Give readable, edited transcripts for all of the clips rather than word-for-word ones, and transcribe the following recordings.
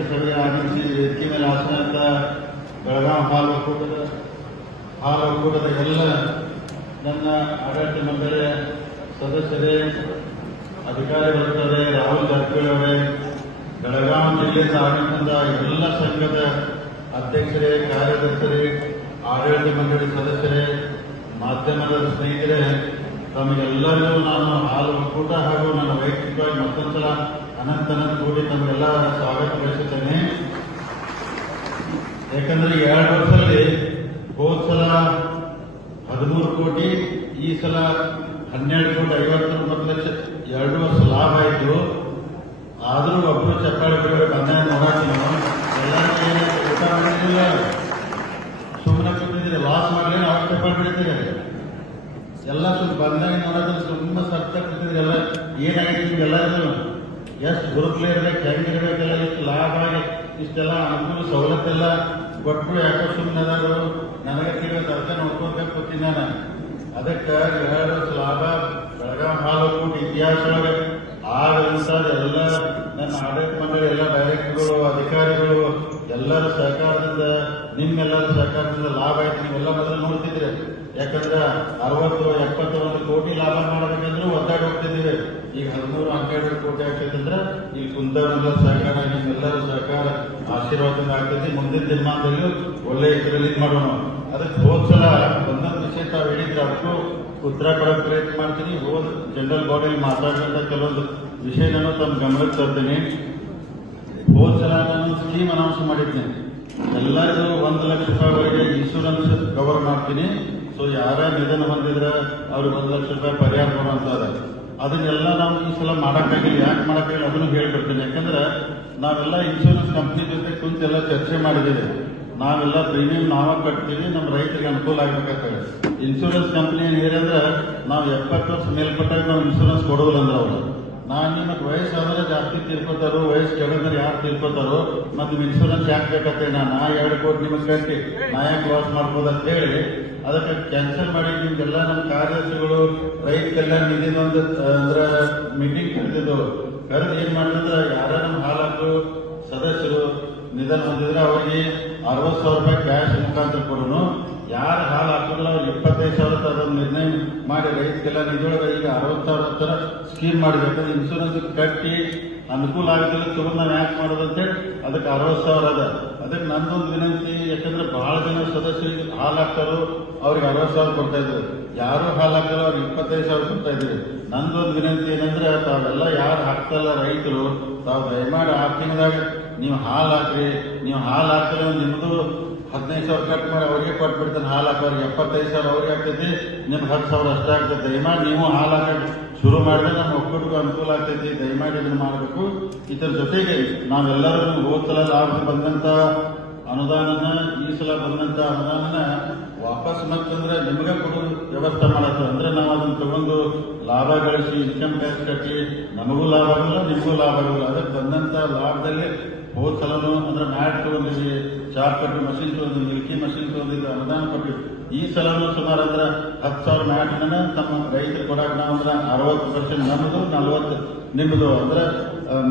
ಮುಖ್ಯ ಸಭೆಯ ಆಗಮಿಸಿ ವೇದಿಕೆ ಮೇಲೆ ಆಸನಂತ ಬೆಳಗಾವಿ ಹಾಲು ಒಕ್ಕೂಟದ ಎಲ್ಲ ನನ್ನ ಆಡಳಿತ ಮಂಡಳಿ ಸದಸ್ಯರೇ, ಅಧಿಕಾರಿ ವರ್ಗದವರೇ, ರಾಹುಲ್ ಜಾರಕಿಹೊಳಿ ಅವರೇ, ಬೆಳಗಾವಿ ಜಿಲ್ಲೆಯಿಂದ ಆಗಮಿಸಿದ ಎಲ್ಲ ಸಂಘದ ಅಧ್ಯಕ್ಷರೇ, ಕಾರ್ಯದರ್ಶರೇ, ಆಡಳಿತ ಮಂಡಳಿ ಸದಸ್ಯರೇ, ಮಾಧ್ಯಮದ ಸ್ನೇಹಿತರೇ, ತಮಗೆಲ್ಲರಿಗೂ ನಾನು ಹಾಲು ಒಕ್ಕೂಟ ಹಾಗೂ ನನ್ನ ವೈಯಕ್ತಿಕವಾಗಿ ಮತ್ತೊಂದ್ಸಲ ಅನಂತ ಕೂಡಿ ತಮಗೆಲ್ಲ ಸ್ವಾಗತ ಬಯಸುತ್ತೇನೆ. ಯಾಕಂದ್ರೆ 2 ವರ್ಷದಲ್ಲಿ ಹೋದ ಸಲ 13 ಕೋಟಿ, ಈ ಸಲ 12,59,00,000 2 ವರ್ಷ ಲಾಭ ಆಯಿತು. ಆದರೂ ಒಬ್ಬರು ಚಪ್ಪಾಳೆ ಬಿಡಬೇಕು ಅನ್ಯಾಯ ನೋಡಾತೀನಿ. ಎಲ್ಲರಿಗೂ ಊಟ ಮಾಡಿದ್ದಿಲ್ಲ, ಸುಮ್ಮನೆ ಕೊಟ್ಟಿದ್ದೀರಿ, ಲಾಸ್ ಮಾಡಲಿ ಅವ್ರು ಚಪ್ಪಾಳೆ ಬಿಡ್ತೀರಿ. ಎಲ್ಲ ಸ್ವಲ್ಪ ಬಂದಾಗ ನೋಡೋದ್ರೆ ಸುಮ್ಮನೆ ಸತ್ತ ಕೊಟ್ಟಿದ್ರಿ. ಎಲ್ಲ ಏನಾಗಿದೆ ನಿಮ್ಗೆಲ್ಲರೂ ಎಷ್ಟು ಗುರುತ್ಲೇ ಇರ್ಬೇಕು, ಹೆಂಗಿರ್ಬೇಕೆಲ್ಲ, ಇಷ್ಟು ಲಾಭ ಆಗಿ ಇಷ್ಟೆಲ್ಲ ಅನುಕೂಲ ಸವಲತ್ತೆಲ್ಲ ಕೊಟ್ಟರು. ಯಾಕೋ ಸುಮ್ಮನೆ ಅದಾರು, ನನಗೆ ತಿಳಿಯೋದು ಅರ್ಥ ನೋಡ್ಕೋಬೇಕು ಗೊತ್ತಿಲ್ಲ ನಾನು. ಅದಕ್ಕೆ 2 ವರ್ಷ ಲಾಭ ಬೆಳಗಾವಿ ಹಾಲು ಒಕ್ಕೂಟ ಇತಿಹಾಸ ಒಳಗೆ ಆಗಂತದ್ದು ಎಲ್ಲ ನನ್ನ ಆಡಳಿತ ಮಂಡಳಿ ಎಲ್ಲ ಡೈರೆಕ್ಟರ್ಗಳು, ಅಧಿಕಾರಿಗಳು ಎಲ್ಲರ ಸಹಕಾರದಿಂದ, ನಿಮ್ಮೆಲ್ಲರ ಸಹಕಾರದಿಂದ ಲಾಭ ಆಯ್ತು. ನೀವೆಲ್ಲ ಮೊದಲು ನೋಡ್ತಿದ್ರಿ. ಯಾಕಂದ್ರೆ 60-71 ಕೋಟಿ ಲಾಭ ಮಾಡಬೇಕಂದ್ರೆ ಒದ್ದಾಡಿ ಹೋಗ್ತಿದ್ದೀವಿ. ಈಗ 13-12 ಕೋಟಿ ಆಗ್ತೈತಂದ್ರೆ ಇಲ್ಲಿ ಕುಂದವರೆಲ್ಲ ಸಹಕಾರ, ನಿಮ್ಮೆಲ್ಲರ ಸಹಕಾರ ಆಶೀರ್ವಾದದಿಂದ ಆಗ್ತೈತಿ. ಮುಂದಿನ ದಿನಮಾನದಲ್ಲಿ ಒಳ್ಳೆ ಇದರಲ್ಲಿ ಮಾಡೋಣ. ಅದಕ್ಕೆ ಹೋದ ಸಲ ಒಂದೊಂದು ವಿಷಯ ತಾವು ಹೇಳಿದ್ರೆ ಅದಕ್ಕೂ ಉತ್ತರ ಕೊಡೋಕೆ ಪ್ರಯತ್ನ ಮಾಡ್ತೀನಿ. ಹೋದ ಜನರಲ್ ಬಾಡಿಯಲ್ಲಿ ಮಾತಾಡಿದಂಥ ಕೆಲವೊಂದು ವಿಷಯನೂ ತಮ್ಮ ಗಮನಕ್ಕೆ ತರ್ತೀನಿ. ಹೋದ ಸಲ ನಾನು ಸ್ಕೀಮ್ ಅನೌನ್ಸ್ ಮಾಡಿದ್ದೀನಿ. ಎಲ್ಲರಿಗೂ 1 ಲಕ್ಷ ರೂಪಾಯಿವರೆಗೆ ಇನ್ಶೂರೆನ್ಸ್ ಕವರ್ ಮಾಡ್ತೀನಿ. ಸೊ ಯಾರ ನಿಧನ ಹೊಂದಿದ್ರೆ ಅವ್ರಿಗೆ 1 ಲಕ್ಷ ರೂಪಾಯಿ ಪರಿಹಾರ ಕೊಡುವಂಥದ್ದು. ಅದನ್ನೆಲ್ಲ ನಾವು ಈ ಸಲ ಮಾಡೋಕ್ಕಾಗಿಲ್ಲ. ಯಾಕೆ ಮಾಡೋಕ್ಕಾಗಿಲ್ಲ ಅದನ್ನು ಹೇಳ್ಬಿಡ್ತೀನಿ. ಯಾಕಂದ್ರೆ ನಾವೆಲ್ಲ ಇನ್ಶೂರೆನ್ಸ್ ಕಂಪ್ನಿ ಜೊತೆ ಕುಂತೆಲ್ಲ ಚರ್ಚೆ ಮಾಡಿದ್ದೀವಿ. ನಾವೆಲ್ಲ ಪ್ರೀಮಿಯಂ ನಾವೇ ಕಟ್ತೀವಿ, ನಮ್ಮ ರೈತರಿಗೆ ಅನುಕೂಲ ಆಗ್ಬೇಕಾಗ್ತದೆ. ಇನ್ಶೂರೆನ್ಸ್ ಕಂಪ್ನಿ ಏನಂದ್ರೆ ನಾವು 70 ವರ್ಷ ಮೇಲ್ಪಟ್ಟಾಗ ನಾವು ಇನ್ಶೂರೆನ್ಸ್ ಕೊಡೋದಿಲ್ಲ ಅಂದ್ರೆ ಅವರು. ನಾನು ನಿಮಗೆ ವಯಸ್ಸಾದ್ರೆ ಜಾಸ್ತಿ ತಿಳ್ಕೊತಾರೋ, ವಯಸ್ಸು ಕೆಡಂದ್ರೆ ಯಾರು ತಿಳ್ಕೊತಾರೋ, ಮತ್ತು ನಿಮ್ಮ ಇನ್ಶೂರೆನ್ಸ್ ಯಾಕೆ ಬೇಕತ್ತೆ, ನಾನು 2 ಕೋಟಿ ನಿಮಗೆ ಕಟ್ಟಿ ನಾ ಯಾಕೆ ಲಾಸ್ ಮಾಡ್ಬೋದಂತ ಹೇಳಿ ಅದಕ್ಕೆ ಕ್ಯಾನ್ಸಲ್ ಮಾಡಿ ನಿಮ್ಗೆಲ್ಲ ನಮ್ಮ ಕಾರ್ಯದರ್ಶಿಗಳು ರೈತ ಕಲ್ಯಾಣ ನಿಧಿದೊಂದು ಅಂದ್ರೆ ಮೀಟಿಂಗ್ ಕರೆದಿದ್ದು. ಕರೆದು ಏನ್ ಮಾಡಿದ್ರೆ ಯಾರ ನಮ್ಮ ಹಾಲಾಕು ಸದಸ್ಯರು ನಿಧನ ಹೊಂದಿದ್ರೆ ಅವರಿಗೆ 60,000 ರೂಪಾಯಿ ಕ್ಯಾಶ್ ಮುಖಾಂತರ ಕೊಡೋನು. ಯಾರು ಹಾಲು ಹಾಕೋದಿಲ್ಲ ಅವ್ರಿಗೆ 25,000 ಅದನ್ನು ನಿರ್ಣಯ ಮಾಡಿ ರೈತ ಕಲ್ಯಾಣ ನಿಧಿಯೊಳಗೆ ಈಗ 60,000 ತರ ಸ್ಕೀಮ್ ಮಾಡಿದ್ರೆ ಇನ್ಶೂರೆನ್ಸ್ ಕಟ್ಟಿ ಅನುಕೂಲ ಆಗೋದಿಲ್ಲ ತಗೊಂಡು ನಾವು ಯಾಕೆ ಮಾಡೋದಂತೇಳಿ ಅದಕ್ಕೆ 60,000 ಅದ. ಅದಕ್ಕೆ ನಂದೊಂದು ವಿನಂತಿ, ಯಾಕಂದ್ರೆ ಬಹಳ ಜನ ಸದಸ್ಯರಿಗೆ ಹಾಲು ಹಾಕ್ತಾರೋ ಅವ್ರಿಗೆ 60,000 ಕೊಡ್ತಾ ಇದ್ರು, ಯಾರು ಹಾಲು ಹಾಕಲ್ಲ ಅವ್ರಿಗೆ 25,000 ಕೊಡ್ತಾ ಇದ್ರಿ. ನಂದೊಂದು ವಿನಂತಿ ಏನಂದ್ರೆ ತಾವೆಲ್ಲ ಯಾರು ಹಾಕ್ತಲ್ಲ ರೈತರು, ತಾವು ದಯಮಾಡಿ ಆ ತಿಂಗಳಾಗ ನೀವು ಹಾಲು ಹಾಕ್ರಿ. ನೀವು ಹಾಲು ಹಾಕಿದ್ರೆ ನಿಮ್ದು 15,000 ಕಟ್ ಮಾಡಿ ಅವ್ರಿಗೆ ಕೊಟ್ಬಿಡ್ತಾನೆ. ಹಾಲು ಹಾಕೋರಿಗೆ 75,000 ಅವ್ರಿಗೆ ಆಗ್ತೈತಿ, ನಿಮ್ಗೆ 10,000 ಅಷ್ಟೇ ಆಗ್ತದೆ. ದಯಮಾಡಿ ನೀವು ಹಾಲು ಹಾಕಿ ಶುರು ಮಾಡಿದ್ರೆ ನಮ್ಮ ಒಕ್ಕೂಟಕ್ಕೂ ಅನುಕೂಲ ಆಗ್ತೈತಿ. ದಯಮಾಡಿ ಇದನ್ನು ಮಾಡಬೇಕು. ಇದರ ಜೊತೆಗೆ ನಾವೆಲ್ಲರೂ ಹೋದ ಸಲ ಲಾಭ ಬಂದಂತ ಅನುದಾನನ, ಈ ಸಲ ಬಂದಂತ ಅನುದಾನನ ವಾಪಸ್ ಮತ್ತಂದ್ರೆ ನಿಮಗೆ ಕೊಡೋ ವ್ಯವಸ್ಥೆ ಮಾಡತ್ತೆ. ಅಂದ್ರೆ ನಾವು ಅದನ್ನು ತಗೊಂಡು ಲಾಭ ಗಳಿಸಿ ಇನ್ಕಮ್ ಟ್ಯಾಕ್ಸ್ ಕಟ್ಟಿ ನಮಗೂ ಲಾಭ ಆಗಲ್ಲ, ನಿಮಗೂ ಲಾಭ ಆಗಲ್ಲ. ಅದಕ್ಕೆ ಬಂದಂತ ಲಾಭದಲ್ಲಿ ಹೋದ ಸಲನು ಅಂದ್ರೆ ಮ್ಯಾಟ್ ತಗೊಂಡಿದ್ವಿ, ಚಾರ್ ಕಟ್ಟು ಮಷಿನ್ ತಗೊಂಡಿದ್ವಿ, ಮಿಲ್ಕಿ ಮಷಿನ್ ತಗೊಂಡಿದ್ವಿ, ಅನುದಾನ ಕೊಟ್ಟಿವಿ. ಈ ಸಲನು ಸುಮಾರು ಅಂದ್ರೆ 10,000 ಮ್ಯಾಟ್ನ ತಮ್ಮ ರೈತರು ಕೊಡಾಕ ನಾವು ಅಂದ್ರೆ 60% ನಮ್ಮದು, 40 ನಿಮ್ಮದು ಅಂದ್ರೆ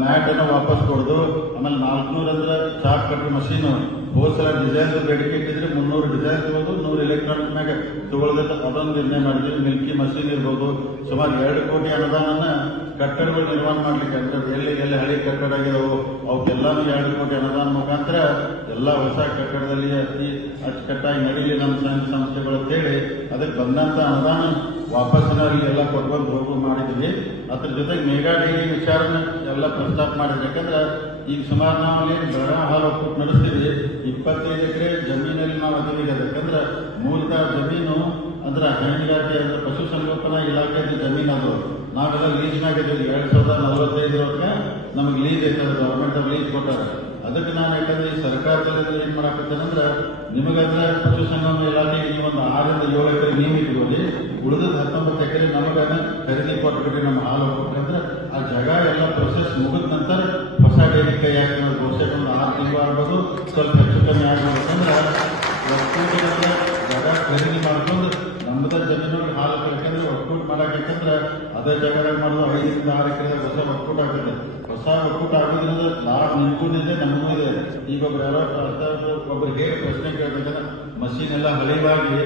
ಮ್ಯಾಟ್ ಅನ್ನು ವಾಪಸ್ ಕೊಡೋದು. ಆಮೇಲೆ 400 ಅಂದ್ರೆ ಚಾಕ್ ಕಟ್ಟು ಮಷೀನು. ಹೋದ ಸಲ ಡಿಸೈನ್ ಬೇಡಿಕೆ ಇಟ್ಟಿದ್ರೆ 300 ಡಿಸೈನ್ ತಗೋದು, 100 ಎಲೆಕ್ಟ್ರಾನಿಕ್ ಮ್ಯಾಗ ತಗೊಳ್ಬೇಕು. ಅದೊಂದು ನಿರ್ಣಯ ಮಾಡಿದ್ವಿ. ಮಿಲ್ಕಿ ಮಷೀನ್ ಇರ್ಬೋದು. ಸುಮಾರು 2 ಕೋಟಿ ಅನುದಾನನ ಕಟ್ಟಡಗಳು ನಿರ್ಮಾಣ ಮಾಡ್ಲಿಕ್ಕೆ, ಅಂದ್ರೆ ಎಲ್ಲಿ ಹಳಿ ಕಟ್ಟಡ ಆಗಿರೋವು ಅವಕ್ಕೆಲ್ಲಾನು 2 ಕೋಟಿ ಅನುದಾನ ಮುಖಾಂತರ ಎಲ್ಲ ಹೊಸ ಕಟ್ಟಡದಲ್ಲಿ ಅಚ್ಚುಕಟ್ಟಾಗಿ ನಡೀಲಿ ನಮ್ಮ ಸಂಘ ಸಂಸ್ಥೆಗಳು ಅಂತೇಳಿ ಅದಕ್ಕೆ ಬಂದಂತ ಅನುದಾನ ವಾಪಸ್ಸಿನಲ್ಲಿ ಎಲ್ಲ ಕೊಟ್ಕೊಂಡು ಹೋಗು ಮಾಡಿದ್ವಿ. ಅದ್ರ ಜೊತೆಗೆ ಮೇಗಾ ಡೈರಿ ವಿಚಾರನ ಎಲ್ಲ ಪ್ರಸ್ತಾಪ ಮಾಡಿದ್ವಿ. ಯಾಕಂದ್ರೆ ಈಗ ಸುಮಾರು ನಾವು ಅಲ್ಲಿ ಬೆಳಗಾವಿ ಹಾಲು ಒಕ್ಕೂಟ ನಡೆಸ್ತೀವಿ. 25 ಎಕರೆ ಜಮೀನಲ್ಲಿ ನಾವು ಅದೀವಿ. ಯಾಕಂದ್ರೆ ಮೂಲತಃ ಜಮೀನು ಅಂದ್ರೆ ಹೈನುಗಾರಿಕೆ ಅಂದ್ರೆ ಪಶುಸಂಗೋಪನಾ ಇಲಾಖೆ ಜಮೀನು ಅದು. ನಾವೆಲ್ಲ ಲೀಸ್ನಾಗಿದ್ದೀವಿ. 2045 ನಮಗೆ ಲೀಸ್ ಐತೆ, ಗವರ್ಮೆಂಟ್ ಲೀಸ್ ಕೊಟ್ಟಾರೆ. ಅದಕ್ಕೆ ನಾನು ಯಾಕಂದ್ರೆ ಈ ಸರ್ಕಾರದಲ್ಲಿ ಏನ್ ಮಾಡಾಕತ್ತೇನಂದ್ರೆ ನಿಮಗಂದ್ರೆ ಪಶುಸಂಗೋಪನಾ ಇಲಾಖೆಗೆ ನೀವು ಒಂದು 6-7 ಎಕರೆ ನೀವು ಇಟ್ಕೊಳ್ಳಿ, ಉಳಿದ 19 ಎಕರೆ ನಮಗನ್ನ ಖರೀದಿ ಕೊಟ್ಬಿಟ್ರಿ ನಮ್ಮ ಹಾಲು ಹೋಗ್ಬೇಕಂದ್ರೆ ಆ ಜಾಗ ಎಲ್ಲ ಪ್ರೊಸೆಸ್ ಮುಗಿದ ನಂತರ ಹೊಸ ಡೈರಿ ಕೈ ಹಾಕಿ ಬಹುಶಃ ಒಂದು 6 ತಿಂಗಳು ಆಗ್ಬೋದು, ಸ್ವಲ್ಪ ಹೆಚ್ಚು ಕಮ್ಮಿ ಆಗ್ಬೇಕಂದ್ರೆ ಜಾಗ ಖರೀದಿ ಮಾಡ್ಕೊಂಡು ನಮ್ಮದ ಜಮೀನಲ್ಲಿ ಹಾಲು ಕಳ್ಕೊಂಡ್ರೆ ಒಕ್ಕೂಟ ಮಾಡಾಕಂದ್ರೆ ಅದೇ ಜಾಗದಾಗ ಮಾಡೋದು 5-6 ಎಕರೆ ಹೊಸ ಒಕ್ಕೂಟ ಆಗ್ತದೆ. ಹೊಸ ಹೊಸ ಒಕ್ಕೂಟ ಆಗೋದ್ರಿಂದ ಲಾಭ ನಿಮಗೂ ಇದೆ ನಮಗೂ ಇದೆ. ಈಗ ಒಬ್ರು ಯಾರೋ ಒಬ್ರು ಹೇಗೆ ಪ್ರಶ್ನೆ ಕೇಳ್ಬೇಕಂದ್ರೆ ಮಷೀನ್ ಎಲ್ಲ ಹಳಿವಾಗಿ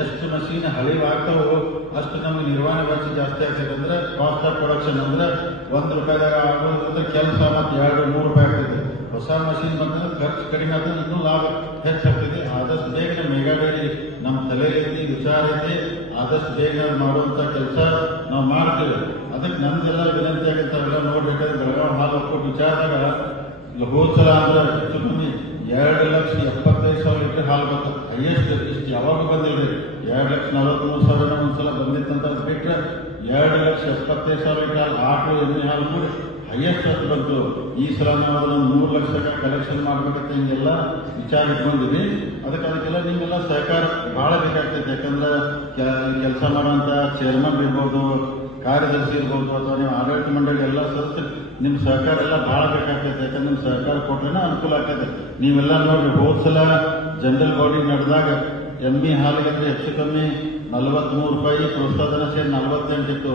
ಎಷ್ಟು ಮಷೀನ್ ಹಳಿವಾಗ್ತಾವೋ ಅಷ್ಟು ನಮ್ಗೆ ನಿರ್ವಹಣೆ ವೆಚ್ಚ ಜಾಸ್ತಿ ಆಗ್ತದೆ. ಅಂದ್ರೆ ಕಾಸ್ಟ್ ಆಫ್ ಪ್ರೊಡಕ್ಷನ್ ಅಂದ್ರೆ ₹1 ಆಗೋದ್ರಿಂದ ಕೆಲಸ ಮತ್ತೆ ₹2-3 ಆಗ್ತದೆ. ಹೊಸ ಮಷೀನ್ ಬಂದ್ರೆ ಖರ್ಚು ಕಡಿಮೆ ಆಗ್ತದೆ, ಇನ್ನೂ ಲಾಭ ಹೆಚ್ಚಾಗ್ತದೆ. ಆದಷ್ಟು ಬೇಗ ನಮ್ಮ ಮೆಗಾ ಡೈರಿ ನಮ್ಮ ತಲೆಯಲ್ಲಿ ವಿಚಾರ ಐತಿ, ಆದಷ್ಟು ಬೇಗ ಮಾಡುವಂತ ಕೆಲಸ ನಾವು ಮಾಡ್ತೇವೆ. ಅದಕ್ಕೆ ನಮ್ದೆಲ್ಲ ವಿನಂತಿ ಆಗುತ್ತೆ. ಅವೆಲ್ಲ ನೋಡ್ಬೇಕಾದ್ರೆ ಬೆಳಗಾವಿ ಹಾಲು ಒಕ್ಕೂಟ ವಿಚಾರದಾಗ ಹೋದ ಸಲ ಅಂದ್ರೆ ಹೆಚ್ಚು ಕಮ್ಮಿ 2,75,000 ಲೀಟರ್ ಹಾಲು ಬರ್ತದೆ. ಹೈಯೆಸ್ಟ್ ಇಷ್ಟು ಯಾವಾಗ ಬಂದಿಲ್ಲ. 2,43,000 ಒಂದ್ಸಲ ಬಂದಿತ್ತಂತ ಬಿಟ್ಟರೆ 2,75,000 ಲೀಟರ್ ಆಟೋ ಎಮ್ಮೆ ಹಾಲು ಕೂಡ ಹೈಯೆಸ್ಟ್ ಅಂತ ಬಂತು. ಈ ಸಲ ನಾವು ಅದನ್ನು 3 ಲಕ್ಷಕ್ಕೆ ಕಲೆಕ್ಷನ್ ಮಾಡ್ಬೇಕಂತ ಹಿಂಗೆಲ್ಲ ವಿಚಾರ ಇಟ್ಕೊಂಡಿದ್ವಿ. ಅದಕ್ಕೆಲ್ಲ ನಿಮ್ಗೆಲ್ಲ ಸಹಕಾರ ಬಹಳ ಬೇಕಾಗ್ತೈತೆ. ಯಾಕಂದ್ರೆ ಕೆಲಸ ಮಾಡುವಂತ ಚೇರ್ಮನ್ ಇರ್ಬೋದು, ಕಾರ್ಯದರ್ಶಿ ಇರ್ಬೋದು, ಅಥವಾ ನೀವು ಆಡಳಿತ ಮಂಡಳಿ ಎಲ್ಲ ಸದಸ್ಯರು ನಿಮ್ಮ ಸಹಕಾರ ಎಲ್ಲ ಬಹಳ ಬೇಕಾಗ್ತೈತೆ. ಯಾಕಂದ್ರೆ ನಿಮ್ಮ ಸಹಕಾರ ಕೊಟ್ರೇನೆ ಅನುಕೂಲ ಆಗ್ತದೆ. ನೀವೆಲ್ಲ ನೋಡ್ರಿ, ಹೋದ ಸಲ ಜನರಲ್ ಬಾಡಿ ನಡೆದಾಗ ಎಮ್ಮೆ ಹಾಲಿಗೆ ಹೆಚ್ಚು ಕಮ್ಮಿ ₹43, ಪ್ರೋತ್ಸಾಹಧನ ಸೇರಿ 48 ಇತ್ತು.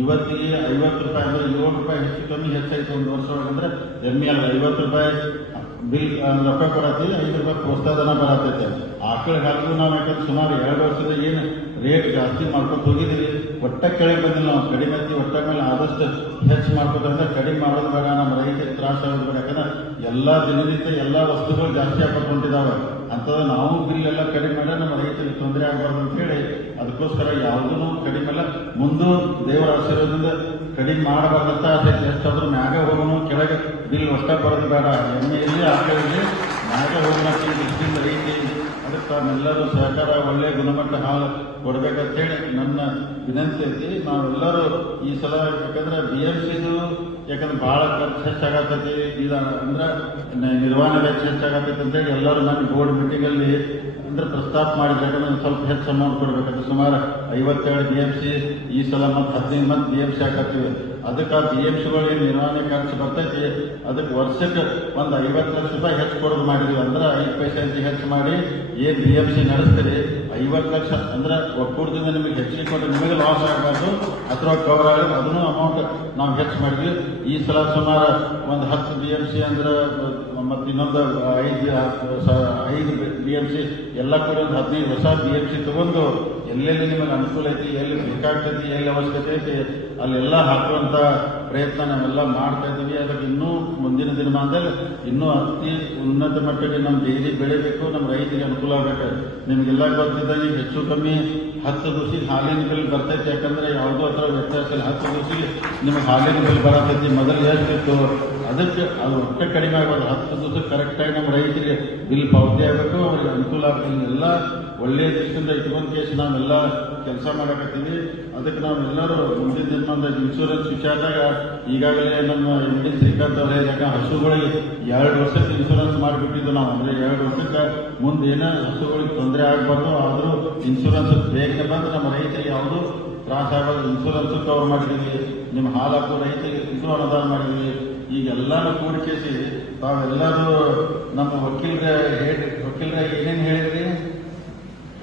ಇವತ್ತಿಗೆ ₹50 ಅಂದ್ರೆ ₹7 ಹೆಚ್ಚು ಕಮ್ಮಿ ಹೆಚ್ಚಾಯ್ತು ಒಂದು ವರ್ಷ ಒಳಗಂದ್ರೆ. ಎಮ್ಮೆ ಅಲ್ಲ ₹50 ಬಿಲ್ ರೊಕ್ಕ ಕೊಡತ್ತೀವಿ, ₹5 ಪ್ರೋತ್ಸಾಹಧನ ಬರತೈತೆ. ಆಕಳ ಹಾಲಿಗೂ ನಾವು ಯಾಕಂದ್ರೆ ಸುಮಾರು 2 ವರ್ಷದ ಏನು ರೇಟ್ ಜಾಸ್ತಿ ಮಾಡ್ಕೊಂಡು ಹೋಗಿದ್ದೀವಿ, ಒಟ್ಟ ಕೆಳಗೆ ಬಂದಿಲ್ಲ. ನಾವು ಕಡಿಮೆ ಐತಿ, ಒಟ್ಟ ಮೇಲೆ ಆದಷ್ಟು ಹೆಚ್ಚು ಮಾಡ್ಬೇಕಂದ್ರೆ ಕಡಿಮೆ ಮಾಡೋದು ಬೇಡ, ನಮ್ಮ ರೈತರಿಗೆ ತ್ರಾಸ ಆಗೋದು ಬೇಡ. ಯಾಕಂದ್ರೆ ಎಲ್ಲ ದಿನನಿತ್ಯ ಎಲ್ಲ ವಸ್ತುಗಳು ಜಾಸ್ತಿ ಹಾಕೊಂಡಿದ್ದಾವೆ. ಅಂಥದ್ದು ನಾವು ಬಿಲ್ ಎಲ್ಲ ಕಡಿಮೆ ಮಾಡಿ ನಮ್ಮ ರೈತರಿಗೆ ತೊಂದರೆ ಆಗಬಾರ್ದು ಅಂತ ಹೇಳಿ ಅದಕ್ಕೋಸ್ಕರ ಯಾವುದೂ ಕಡಿಮೆ ಇಲ್ಲ. ಮುಂದೂ ದೇವರ ಆಶೀರ್ವಾದದಿಂದ ಕಡಿಮೆ ಮಾಡಬಾರ್ದಂತ ಅದಕ್ಕೆ ಎಷ್ಟಾದ್ರೂ ಮ್ಯಾಗ ಹೋಗೋನು, ಕೆಳಗೆ ಬಿಲ್ ಒಟ್ಟ ಬರೋದು ಬೇಡ. ಎಣ್ಣೆಯಲ್ಲಿ ಆಕಳಿಗೆ ಮ್ಯಾಗ ಹೋಗೋಣ ದೃಷ್ಟಿಯಿಂದ ರೈತಿ. ಅದಕ್ಕೆ ತಾವೆಲ್ಲರೂ ಸಹಕಾರ ಒಳ್ಳೆಯ ಗುಣಮಟ್ಟ ಹಾಲು ಕೊಡ್ಬೇಕಂತೇಳಿ ನನ್ನ ವಿನಂತಿ ಐತಿ. ನಾವೆಲ್ಲರೂ ಈ ಸಲ ಯಾಕಂದ್ರೆ BMCದು ಯಾಕಂದ್ರೆ ಭಾಳ ಖರ್ಚು ಹೆಚ್ಚಾಗತ್ತೈತಿ, ಇದು ಅಂದ್ರೆ ನಿರ್ವಹಣೆ ವೆಚ್ಚ ಹೆಚ್ಚಾಗತ್ತೈತಿ ಅಂತೇಳಿ ಎಲ್ಲರೂ ನನ್ನ ಬೋರ್ಡ್ ಮೀಟಿಂಗಲ್ಲಿ ಅಂದ್ರೆ ಪ್ರಸ್ತಾಪ ಮಾಡಿದ್ರೆ. ಯಾಕಂದ್ರೆ ಸ್ವಲ್ಪ ಹೆಚ್ಚು ಅಮೌಂಟ್ ಕೊಡ್ಬೇಕಂದ್ರೆ ಸುಮಾರು 57 BMC ಈ ಸಲ ಮತ್ತು 15 BMC ಹಾಕತ್ತೀವಿ. ಅದಕ್ಕೆ ಆ BMCಗಳು ಏನು ನಿರ್ವಹಣೆ ಖರ್ಚು ಬರ್ತೈತಿ ಅದಕ್ಕೆ ವರ್ಷಕ್ಕೆ ಒಂದು ₹50 ಲಕ್ಷ ಹೆಚ್ಚು ಕೊಡೋದು ಮಾಡಿದ್ವಿ. ಅಂದ್ರೆ 5 ಪೈಸೆ ಹೆಚ್ಚು ಮಾಡಿ ಏನು BMC ನಡೆಸ್ತೀರಿ 50 ಲಕ್ಷ ಅಂದ್ರೆ ಒಕ್ಕೂಟದಿಂದ ನಿಮಗೆ ಹೆಚ್ಚಿಗೆ ಕೊಟ್ಟರೆ ನಿಮಗೆ ಲಾಸ್ ಆಗಬಾರ್ದು, ಅಥವಾ ಕವರ್ ಆಗಿ ಅದನ್ನು ಅಮೌಂಟ್ ನಾವು ಹೆಚ್ಚು ಮಾಡಿದ್ವಿ. ಈ ಸಲ ಸುಮಾರು ಒಂದು 10 BMC ಅಂದ್ರೆ ಮತ್ತು ಇನ್ನೊಂದು 5 BMC ಎಲ್ಲ ಕೂಡ ಒಂದು 15 ಹೊಸ BMC ತಗೊಂಡು ಎಲ್ಲೆಲ್ಲಿ ನಿಮಗೆ ಅನುಕೂಲ ಐತಿ, ಎಲ್ಲಿ ಬೇಕಾಗ್ತೈತಿ, ಎಲ್ಲಿ ಅವಶ್ಯಕತೆ ಐತಿ ಅಲ್ಲೆಲ್ಲ ಹಾಕುವಂತ ಪ್ರಯತ್ನ ನಾವೆಲ್ಲ ಮಾಡ್ತಾ ಇದ್ದೀವಿ. ಅದಕ್ಕೆ ಇನ್ನೂ ಮುಂದಿನ ದಿನಮಾನದಲ್ಲಿ ಇನ್ನೂ ಅತಿ ಉನ್ನತ ಮಟ್ಟಕ್ಕೆ ನಮ್ಮ ಡೈರಿ ಬೆಳಿಬೇಕು, ನಮ್ಮ ರೈತರಿಗೆ ಅನುಕೂಲ ಆಗಬೇಕು. ನಿಮಗೆಲ್ಲ ಗೊತ್ತಿದ್ದಂಗೆ ಹೆಚ್ಚು ಕಮ್ಮಿ 10 ದಿವಸಿಗೆ ಹಾಲಿನ ಬಿಲ್ ಬರ್ತೈತಿ. ಯಾಕಂದ್ರೆ ಯಾವುದೋ ಹತ್ರ ವ್ಯತ್ಯಾಸ ಇಲ್ಲ. 10 ದಿವಸಿಗೆ ನಿಮಗೆ ಹಾಲಿನ ಬಿಲ್ ಬರತೈತಿ. ಮೊದಲು ಎಷ್ಟಿತ್ತು ಅದಕ್ಕೆ ಅದು ಒಟ್ಟೆ ಕಡಿಮೆ ಆಗಬಾರ್ದು. 10 ದಿವಸಕ್ಕೆ ಕರೆಕ್ಟಾಗಿ ನಮ್ಮ ರೈತರಿಗೆ ಬಿಲ್ ಪಾವತಿ ಆಗಬೇಕು, ಅವ್ರಿಗೆ ಅನುಕೂಲ ಆಗ್ತದೆ. ಎಲ್ಲ ಒಳ್ಳೆಯ ದೃಷ್ಟಿಯಿಂದ ಇಟ್ಕೊಂಡು ಕೇಸ್ ನಾವೆಲ್ಲ ಕೆಲಸ ಮಾಡಕತ್ತೀವಿ. ಅದಕ್ಕೆ ನಾವೆಲ್ಲರೂ ಮುಂದಿನ ದಿನ ಇನ್ಶೂರೆನ್ಸ್ ವಿಚಾರದಾಗ ಈಗಾಗಲೇ ನಮ್ಮ MD ಶ್ರೀಕಾಂತ್ ಅವರೇ ಹಸುಗಳಿಗೆ 2 ವರ್ಷಕ್ಕೆ ಇನ್ಶೂರೆನ್ಸ್ ಮಾಡಿಬಿಟ್ಟಿದ್ದು ನಾವು. ಅಂದ್ರೆ 2 ವರ್ಷಕ್ಕೆ ಮುಂದೆ ಏನೋ ಹಸುಗಳಿಗೆ ತೊಂದರೆ ಆಗಬಾರ್ದು, ಆದರೂ ಇನ್ಶೂರೆನ್ಸ್ ಬೇಗ ಬಂದು ನಮ್ಮ ರೈತರಿಗೆ ಯಾವುದೂ ತ್ರಾಸ ಆಗೋದು ಇನ್ಶೂರೆನ್ಸ್ ಕವರ್ ಮಾಡಿದ್ದೀವಿ. ನಿಮ್ಮ ಹಾಲು ಹಾಕೋ ರೈತರಿಗೆ ಇದು ಅನುದಾನ ಮಾಡಿದ್ದೀವಿ. ಈಗೆಲ್ಲರೂ ಕೂಡಿಕೇಸಿ ತಾವೆಲ್ಲರೂ ನಮ್ಮ ವಕೀಲರ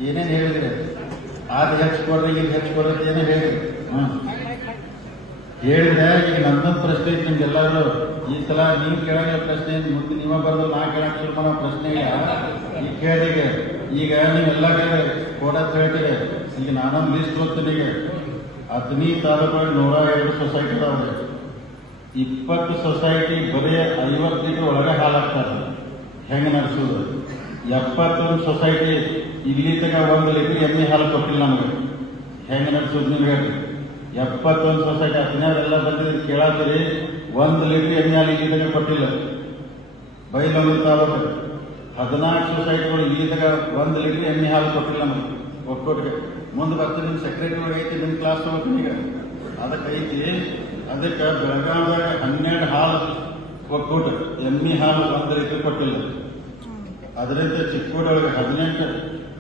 ಏನೇನು ಹೇಳಿದ್ರಿ ಆದ ಹೆಚ್ಚು ಕೊಡ್ರಿ, ಈಗ ಹೆಚ್ಚು ಕೊಡ್ರಿ ಏನೋ ಹೇಳಿದ್ರಿ. ಹೇಳಿದ್ರೆ ಈಗ ನನ್ನೊಂದು ಪ್ರಶ್ನೆ ಐತಿ ನಿಮ್ಗೆಲ್ಲರೂ. ಈ ಸಲ ನೀವು ಕೇಳೋ ಪ್ರಶ್ನೆ ಮುಂದೆ ನೀವ ಬರೋದು ನಾ ಕೇಳಕ್ ಶುರು ಮಾಡೋ ಪ್ರಶ್ನೆ ಈಗ ಕೇಳಿಗೆ. ಈಗ ನೀವೆಲ್ಲ ಕೊಡತ್ ಹೇಳ್ತೀರಿ. ಈಗ ನಾನೊಂದು ಲಿಸ್ಟ್ ಹೋಗ್ತೀನಿ. ಈಗ 15 ತಾಲೂಕುಗಳಲ್ಲಿ 102 ಸೊಸೈಟಿ ಇದಾವೆ. 20 ಸೊಸೈಟಿ ಬರೀ 50 ಲೀಟರ್ ಒಳಗೆ ಹಾಲು ಹಾಕ್ತಾರೆ. ಹೆಂಗೆ ನಡೆಸೋದು? 71 ಸೊಸೈಟಿ ಇಲ್ಲಿ ತನಕ 1 ಲೀಟರ್ ಎಮ್ಮೆ ಹಾಲು ಕೊಟ್ಟಿಲ್ಲ ನಮಗೆ. ಹೆಂಗೆ ನಡೆಸೋದು ನೀವು ಹೇಳಿ? 71 ಸೊಸೈಟಿ 16 ಎಲ್ಲ ಬಂದಿದ್ದು ಕೇಳಾತೀರಿ. 1 ಲೀಟರ್ ಎಮ್ಮೆ ಹಾಲು ಇಲ್ಲಿ ತನಕ ಕೊಟ್ಟಿಲ್ಲ. ಬೈಲಹೊಂಗಲ ತಾಲೂಕು 14 ಸೊಸೈಟಿಗಳು ಇಲ್ಲಿ ತನಕ 1 ಲೀಟರ್ ಎಮ್ಮೆ ಹಾಲು ಕೊಟ್ಟಿಲ್ಲ ನಮಗೆ ಒಕ್ಕೂಟಿಗೆ. ಮುಂದೆ ಬರ್ತೀನಿ ನಿಮ್ಮ ಸೆಕ್ರೆಟರಿ ಐತಿ, ನಿಮ್ಮ ಕ್ಲಾಸ್ ಹೋಗ್ತೀನಿ ಈಗ ಅದಕ್ಕೆ ಐತಿ. ಅದಕ್ಕೆ ಬೆಳಗಾವಿದಾಗ 12 ಹಾಲು ಒಕ್ಕೂಟ ಎಮ್ಮೆ ಹಾಲು 1 ಲೀಟರ್ ಕೊಟ್ಟಿಲ್ಲ. ಅದರಿಂದ ಚಿಕ್ಕೋಡೊಳಗೆ 18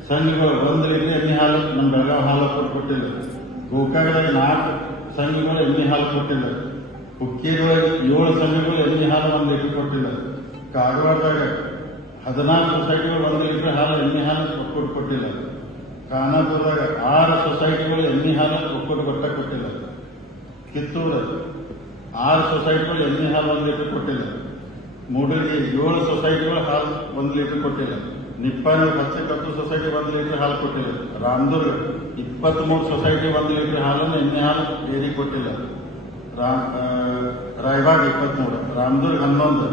ಸಂಘಗಳು 1 ಲೀಟರ್ ಎಮ್ಮೆ ಹಾಲು ನಮ್ಮ ಬೆಳಗಾವಿ ಹಾಲು ಕೊಟ್ಟಿಲ್ಲ. ಗೋಕಾಕದಾಗ 4 ಸಂಘಗಳು ಎಮ್ಮೆ ಹಾಲು ಕೊಟ್ಟಿಲ್ಲ. ಹುಕ್ಕೇರಿಯೊಳಗೆ 7 ಸಂಘಗಳು ಎಮ್ಮೆ ಹಾಲು 1 ಲೀಟರ್ ಕೊಟ್ಟಿಲ್ಲ. ಕಾರವಾರದಾಗ 14 ಸೊಸೈಟಿಗಳು 1 ಲೀಟರ್ ಹಾಲು ಎಮ್ಮೆ ಹಾಲು ಒಕ್ಕೂಟ ಕೊಟ್ಟಿಲ್ಲ. ಖಾನಾಪುರದಾಗ 6 ಸೊಸೈಟಿಗಳು ಎಮ್ಮೆ ಹಾಲು ಒಕ್ಕೂಟ ಒಟ್ಟ ಕೊಟ್ಟಿಲ್ಲ. ಕಿತ್ತೂರು 6 ಸೊಸೈಟಿಗಳು ಎಮ್ಮೆ ಹಾಲು 1 ಲೀಟರ್ ಕೊಟ್ಟಿಲ್ಲ. ಮೂಡಲಿಗೆ 7 ಸೊಸೈಟಿಗಳು ಹಾಲು 1 ಲೀಟರ್ ಕೊಟ್ಟಿಲ್ಲ. ನಿಪ್ಪಾಣಿ ಹಚ್ಚಕತ್ತು ಸೊಸೈಟಿ 1 ಲೀಟರ್ ಹಾಲು ಕೊಟ್ಟಿಲ್ಲ. ರಾಮದುರ್ಗ 23 ಸೊಸೈಟಿ 1 ಲೀಟರ್ ಹಾಲನ್ನು ಎಮ್ಮೆ ಹಾಲು ಡೈರಿ ಕೊಟ್ಟಿಲ್ಲ. ರಾಯಬಾಗ್ 23, ರಾಮದುರ್ಗ 11,